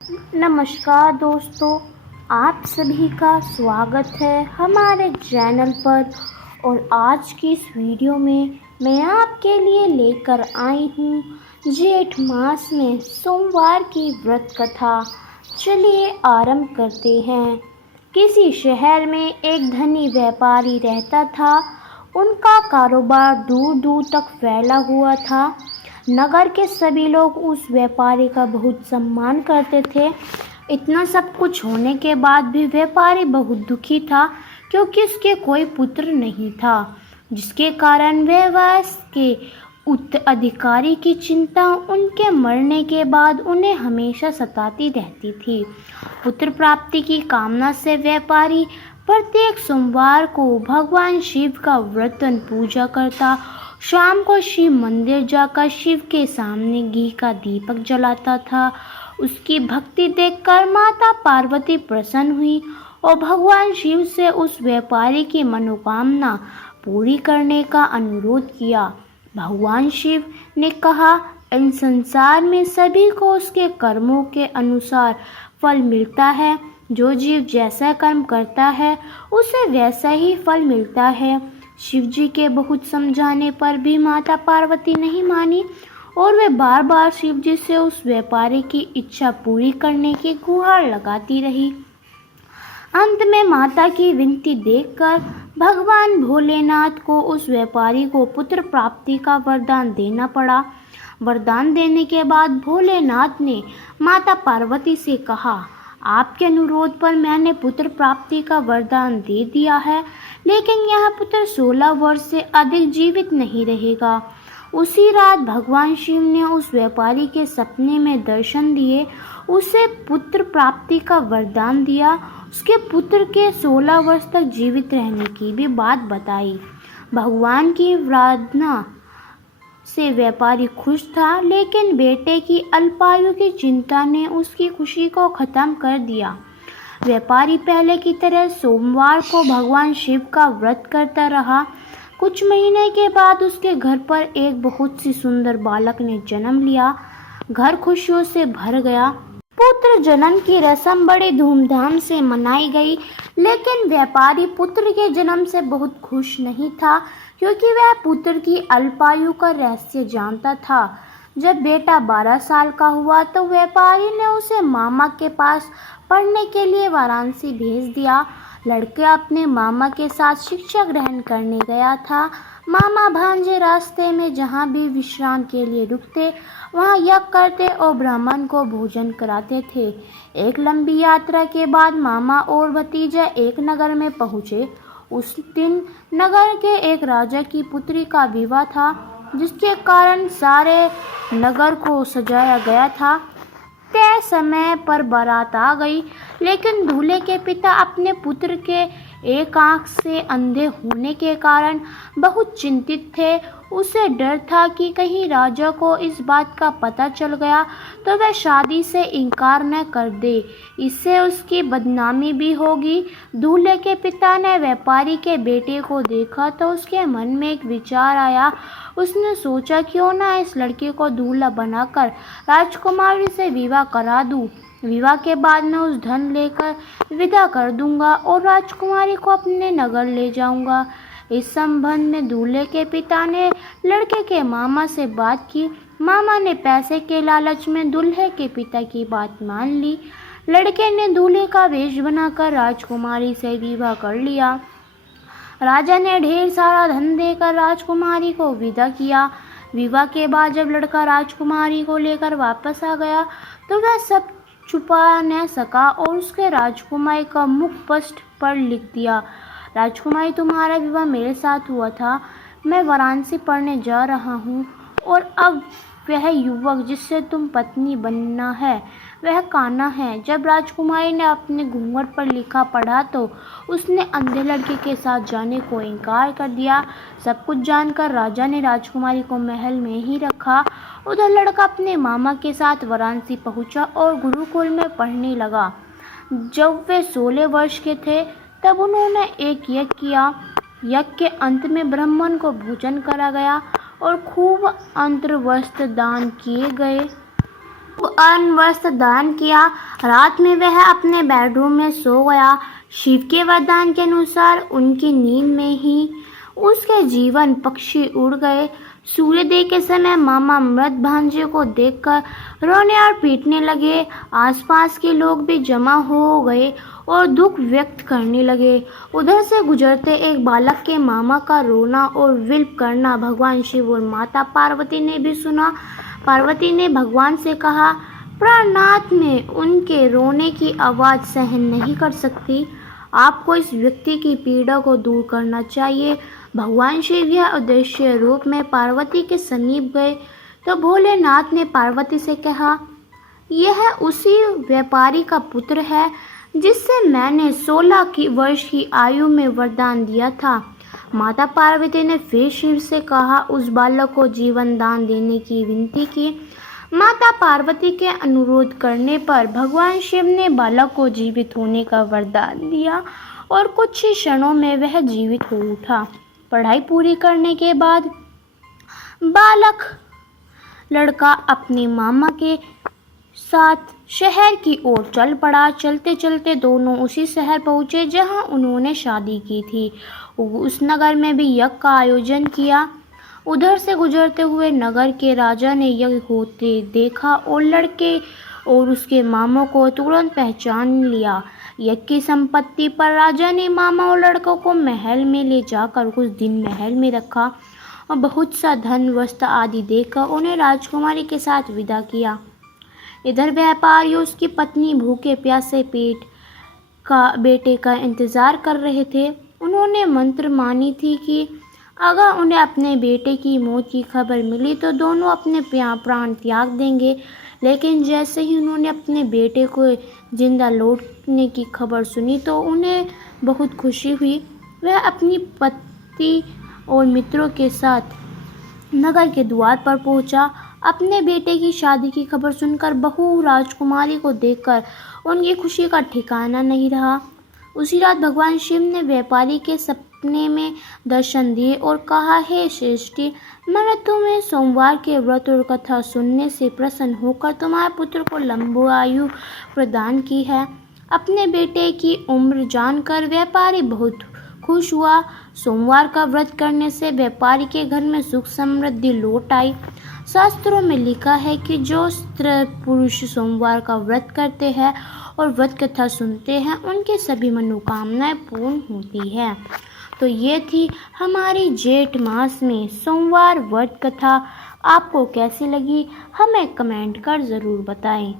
नमस्कार दोस्तों, आप सभी का स्वागत है हमारे चैनल पर। और आज की इस वीडियो में मैं आपके लिए लेकर आई हूँ जेठ मास में सोमवार की व्रत कथा। चलिए आरंभ करते हैं। किसी शहर में एक धनी व्यापारी रहता था। उनका कारोबार दूर दूर तक फैला हुआ था। नगर के सभी लोग उस व्यापारी का बहुत सम्मान करते थे। इतना सब कुछ होने के बाद भी व्यापारी बहुत दुखी था, क्योंकि उसके कोई पुत्र नहीं था, जिसके कारण व्यवसाय के उत्तराधिकारी की चिंता उनके मरने के बाद उन्हें हमेशा सताती रहती थी। पुत्र प्राप्ति की कामना से व्यापारी प्रत्येक सोमवार को भगवान शिव का व्रत पूजा करता। शाम को शिव मंदिर जाकर शिव के सामने घी का दीपक जलाता था। उसकी भक्ति देखकर माता पार्वती प्रसन्न हुई और भगवान शिव से उस व्यापारी की मनोकामना पूरी करने का अनुरोध किया। भगवान शिव ने कहा, इन संसार में सभी को उसके कर्मों के अनुसार फल मिलता है। जो जीव जैसा कर्म करता है उसे वैसा ही फल मिलता है। शिवजी के बहुत समझाने पर भी माता पार्वती नहीं मानी और वे बार बार शिवजी से उस व्यापारी की इच्छा पूरी करने की गुहार लगाती रही। अंत में माता की विनती देखकर भगवान भोलेनाथ को उस व्यापारी को पुत्र प्राप्ति का वरदान देना पड़ा। वरदान देने के बाद भोलेनाथ ने माता पार्वती से कहा, आपके अनुरोध पर मैंने पुत्र प्राप्ति का वरदान दे दिया है, लेकिन यह पुत्र 16 वर्ष से अधिक जीवित नहीं रहेगा। उसी रात भगवान शिव ने उस व्यापारी के सपने में दर्शन दिए, उसे पुत्र प्राप्ति का वरदान दिया। उसके पुत्र के 16 वर्ष तक जीवित रहने की भी बात बताई। भगवान की प्रार्थना से व्यापारी खुश था, लेकिन बेटे की अल्पायु की चिंता ने उसकी खुशी को खत्म कर दिया। व्यापारी पहले की तरह सोमवार को भगवान शिव का व्रत करता रहा। कुछ महीने के बाद उसके घर पर एक बहुत सी सुंदर बालक ने जन्म लिया। घर खुशियों से भर गया। पुत्र जन्म की रस्म बड़ी धूमधाम से मनाई गई, लेकिन व्यापारी पुत्र के जन्म से बहुत खुश नहीं था, क्योंकि वह पुत्र की अल्पायु का रहस्य जानता था। जब बेटा 12 साल का हुआ तो व्यापारी ने उसे मामा के पास पढ़ने के लिए वाराणसी भेज दिया। लड़का अपने मामा के साथ शिक्षा ग्रहण करने गया था। मामा भांजे रास्ते में जहाँ भी विश्राम के लिए रुकते वहाँ यज्ञ करते और ब्राह्मण को भोजन कराते थे। एक लंबी यात्रा के बाद मामा और भतीजा एक नगर में पहुँचे। उस दिन नगर के एक राजा की पुत्री का विवाह था, जिसके कारण सारे नगर को सजाया गया था। तय समय पर बारात आ गई, लेकिन दूल्हे के पिता अपने पुत्र के एक आंख से अंधे होने के कारण बहुत चिंतित थे। उसे डर था कि कहीं राजा को इस बात का पता चल गया तो वह शादी से इनकार न कर दे, इससे उसकी बदनामी भी होगी। दूल्हे के पिता ने व्यापारी के बेटे को देखा तो उसके मन में एक विचार आया। उसने सोचा, क्यों ना इस लड़के को दूल्हा बनाकर राजकुमारी से विवाह करा दूं। विवाह के बाद मैं उस धन लेकर विदा कर दूंगा और राजकुमारी को अपने नगर ले जाऊंगा। इस संबंध में दूल्हे के पिता ने लड़के के मामा से बात की। मामा ने पैसे के लालच में दूल्हे के पिता की बात मान ली। लड़के ने दूल्हे का वेश बनाकर राजकुमारी से विवाह कर लिया। राजा ने ढेर सारा धन देकर राजकुमारी को विदा किया। विवाह के बाद जब लड़का राजकुमारी को लेकर वापस आ गया तो वह सब छुपा न सका और उसके राजकुमारी का मुख पृष्ठ पर लिख दिया, राजकुमारी, तुम्हारा विवाह मेरे साथ हुआ था। मैं वाराणसी पढ़ने जा रहा हूँ और अब वह युवक जिससे तुम पत्नी बनना है वह कान्हा है। जब राजकुमारी ने अपने घूंघट पर लिखा पढ़ा तो उसने अंधे लड़के के साथ जाने को इनकार कर दिया। सब कुछ जानकर राजा ने राजकुमारी को महल में ही रखा। उधर लड़का अपने मामा के साथ वाराणसी पहुंचा और गुरुकुल में पढ़ने लगा। जब वे 16 वर्ष के थे तब उन्होंने एक यज्ञ किया। यज्ञ के अंत में ब्राह्मण को भोजन करा गया और खूब अंत्र वस्त्र दान किए गए। अन्न वस्त्र दान किया। रात में वह अपने बेडरूम में सो गया। शिव के वरदान के अनुसार उनकी नींद में ही उसके जीवन पक्षी उड़ गए। सूर्योदय के समय मामा मृत भांजे को देखकर रोने और पीटने लगे। आसपास के लोग भी जमा हो गए और दुख व्यक्त करने लगे। उधर से गुजरते एक बालक के मामा का रोना और विलप करना भगवान शिव और माता पार्वती ने भी सुना। पार्वती ने भगवान से कहा, प्राणनाथ में उनके रोने की आवाज़ सहन नहीं कर सकती। आपको इस व्यक्ति की पीड़ा को दूर करना चाहिए। भगवान शिव यह अदृश्य रूप में पार्वती के समीप गए तो भोलेनाथ ने पार्वती से कहा, यह उसी व्यापारी का पुत्र है जिससे मैंने 16 वर्ष की आयु में वरदान दिया था। माता पार्वती ने फिर शिव से कहा, उस बालक को जीवन दान देने की विनती की। माता पार्वती के अनुरोध करने पर भगवान शिव ने बालक को जीवित होने का वरदान दिया और कुछ ही क्षणों में वह जीवित हो उठा। पढ़ाई पूरी करने के बाद बालक लड़का अपने मामा के साथ शहर की ओर चल पड़ा। चलते चलते दोनों उसी शहर पहुँचे जहाँ उन्होंने शादी की थी। उस नगर में भी यज्ञ का आयोजन किया। उधर से गुजरते हुए नगर के राजा ने यज्ञ होते देखा और लड़के और उसके मामों को तुरंत पहचान लिया। यज्ञ की संपत्ति पर राजा ने मामा और लड़कों को महल में ले जाकर कुछ दिन महल में रखा और बहुत सा धन वस्त्र आदि देकर उन्हें राजकुमारी के साथ विदा किया। इधर व्यापारी और उसकी पत्नी भूखे प्यासे बेटे का इंतजार कर रहे थे। उन्होंने मंत्र मानी थी कि अगर उन्हें अपने बेटे की मौत की खबर मिली तो दोनों अपने प्राण त्याग देंगे। लेकिन जैसे ही उन्होंने अपने बेटे को जिंदा लौटने की खबर सुनी तो उन्हें बहुत खुशी हुई। वह अपनी पति और मित्रों के साथ नगर के द्वार पर पहुंचा। अपने बेटे की शादी की खबर सुनकर बहू राजकुमारी को देखकर उनकी खुशी का ठिकाना नहीं रहा। उसी रात भगवान शिव ने व्यापारी के सपने में दर्शन दिए और कहा, हे श्रेष्ठी, मैंने तुम्हें सोमवार के व्रत और कथा सुनने से प्रसन्न होकर तुम्हारे पुत्र को लंबी आयु प्रदान की है। अपने बेटे की उम्र जानकर व्यापारी बहुत खुश हुआ। सोमवार का व्रत करने से व्यापारी के घर में सुख समृद्धि लौट आई। शास्त्रों में लिखा है कि जो स्त्री पुरुष सोमवार का व्रत करते हैं और व्रत कथा सुनते हैं उनकी सभी मनोकामनाएं पूर्ण होती है। तो ये थी हमारी जेठ मास में सोमवार व्रत कथा। आपको कैसी लगी हमें कमेंट कर ज़रूर बताएं।